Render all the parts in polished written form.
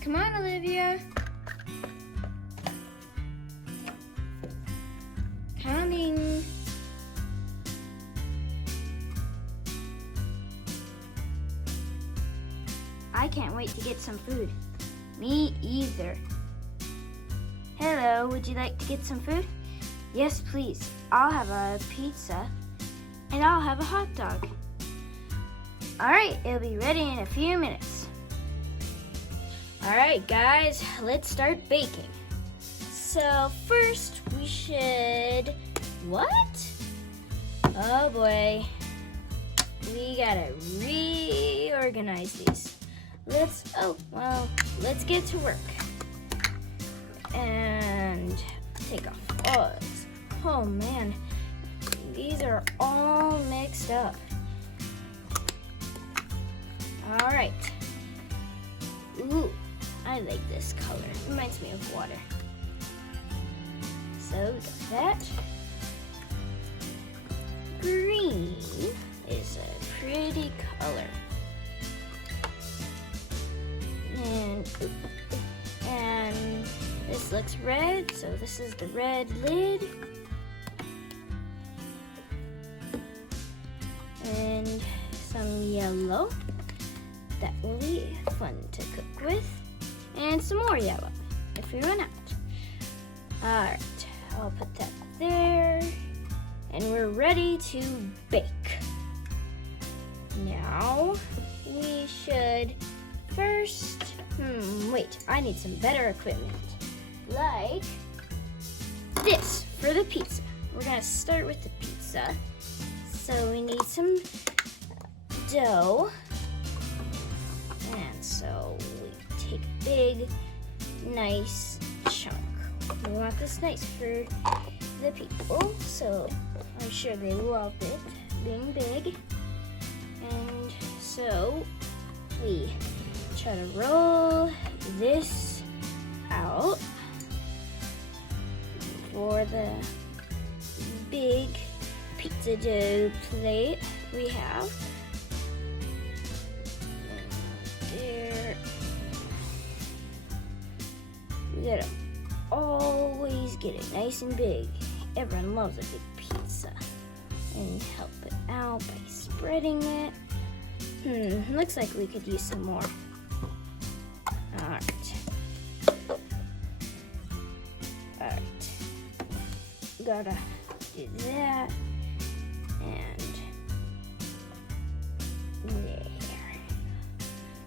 Come on, Olivia. Coming. I can't wait to get some food. Me either. Hello, would you like to get some food? Yes, please. I'll have a pizza and I'll have a hot dog. All right, it'll be ready in a few minutes. All right, guys, let's start baking. So first we should, what? Oh boy, we gotta reorganize these. Let's get to work. And take off all this. Oh man, these are all mixed up. All right. Ooh, I like this color. It reminds me of water. So we got that. Green is a pretty color. And this looks red, so this is the red lid. And some yellow. That will be fun to cook with. And some more yellow if we run out. Alright, I'll put that there. And we're ready to bake. Now, we should first, wait, I need some better equipment. Like this for the pizza. We're gonna start with the pizza. So we need some dough. And so we take a big, nice chunk. We want this nice for the people, so I'm sure they love it being big. And so we try to roll this out for the big pizza dough plate we have. There. We gotta always get it nice and big. Everyone loves a big pizza. And help it out by spreading it. Looks like we could use some more. Alright. Gotta do that. And there.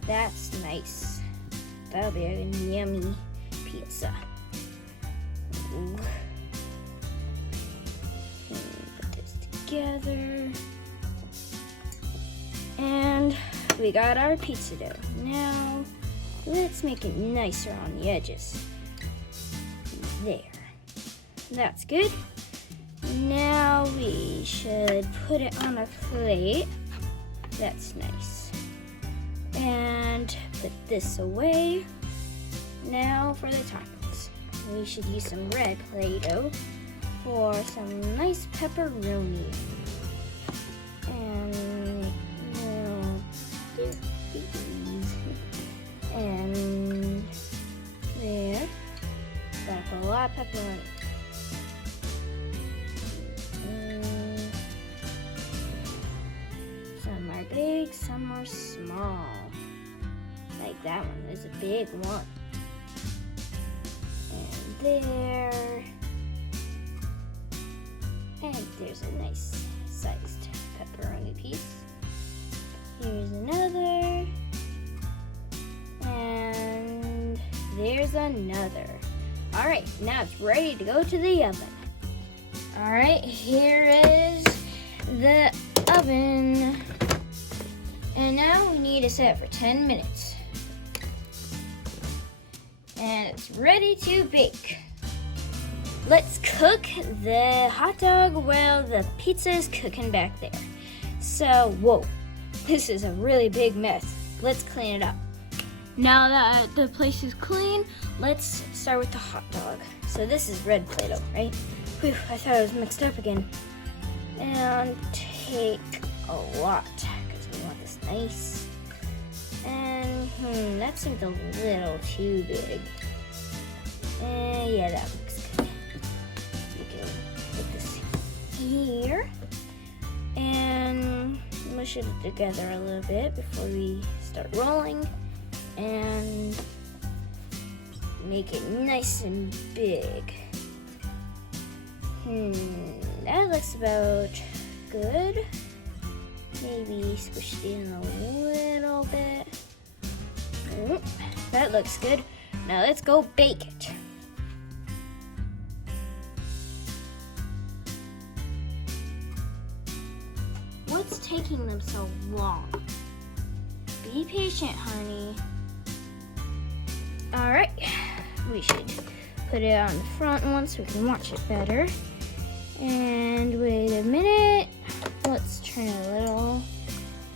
That's nice. That'll be a yummy pizza. Ooh. Put this together. And we got our pizza dough. Now, let's make it nicer on the edges. There. That's good. Now we should put it on a plate. That's nice. And put this away. Now for the toppings. We should use some red Play-doh for some nice pepperoni. And we'll do these. And there. Gotta put a lot of pepperoni. Some are big, some are small. Like that one is a big one. And there. And there's a nice sized pepperoni piece. Here's another. And there's another. All right, now it's ready to go to the oven. All right, here is the oven. And now we need to set it for 10 minutes. And it's ready to bake. Let's cook the hot dog while the pizza is cooking back there. So, whoa, this is a really big mess. Let's clean it up. Now that the place is clean, let's start with the hot dog. So this is red Play-doh, right? Whew, I thought it was mixed up again. And take a lot, because we want this nice. And that's that seems a little too big. Yeah, that looks good. We can put this here and mush it together a little bit before we start rolling and make it nice and big. That looks about good. Maybe squish it in a little bit. That looks good. Now let's go bake it. What's taking them so long? Be patient, honey. All right, we should put it on the front one so we can watch it better. And wait a minute. Let's turn it a little.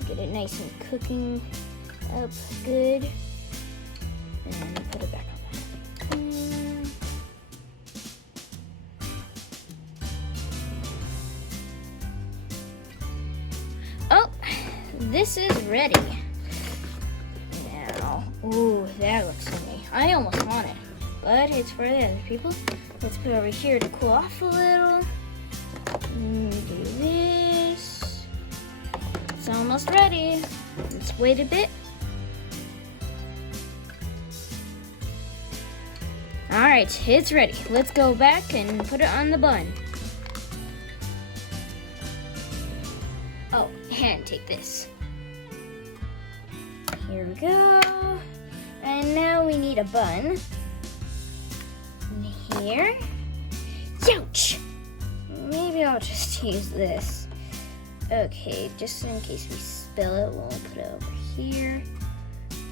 Get it nice and cooking up good. And put it back on. Oh, this is ready. Now, ooh, that looks yummy. I almost want it, but it's for the other people. Let's put it over here to cool off a little. Do this. It's almost ready. Let's wait a bit. All right, it's ready. Let's go back and put it on the bun. Oh, and take this. Here we go. And now we need a bun. And here. Ouch! Maybe I'll just use this. Okay, just in case we spill it, we'll put it over here.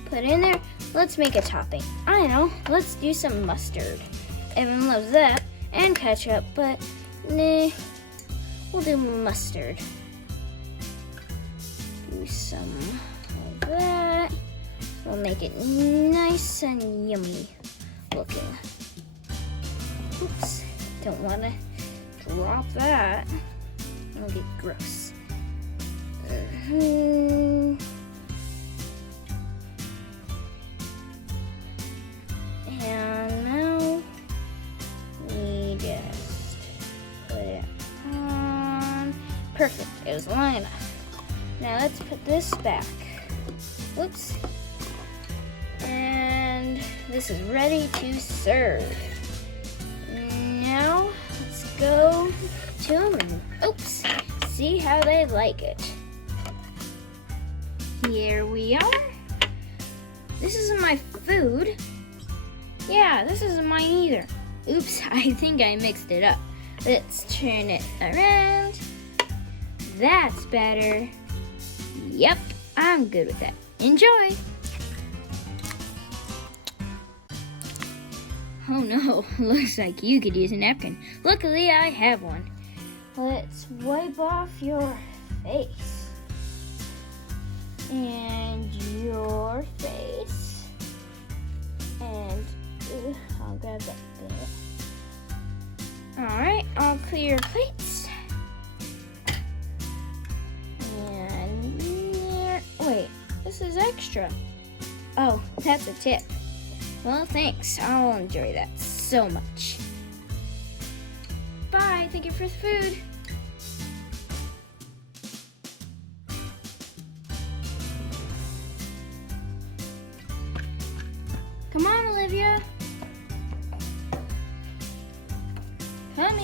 Put it in there. Let's make a topping. I know, let's do some mustard. Evan loves that, and ketchup, but nah, we'll do mustard. Do some of that. We'll make it nice and yummy looking. Oops, don't want to drop that. It'll get gross. And now we just put it on. Perfect, it was long enough. Now let's put this back. Whoops. And this is ready to serve. Now let's go to them and oops, see how they like it. Here we are. This isn't my food. Yeah, this isn't mine either. Oops, I think I mixed it up. Let's turn it around. That's better. Yep, I'm good with that. Enjoy. Oh no, looks like you could use a napkin. Luckily, I have one. Let's wipe off your face. And your face. And I'll grab that bit. Alright, I'll clear your plates. And there. Wait, this is extra. Oh, that's a tip. Well, thanks. I'll enjoy that so much. Bye. Thank you for the food. Come on, Olivia. Come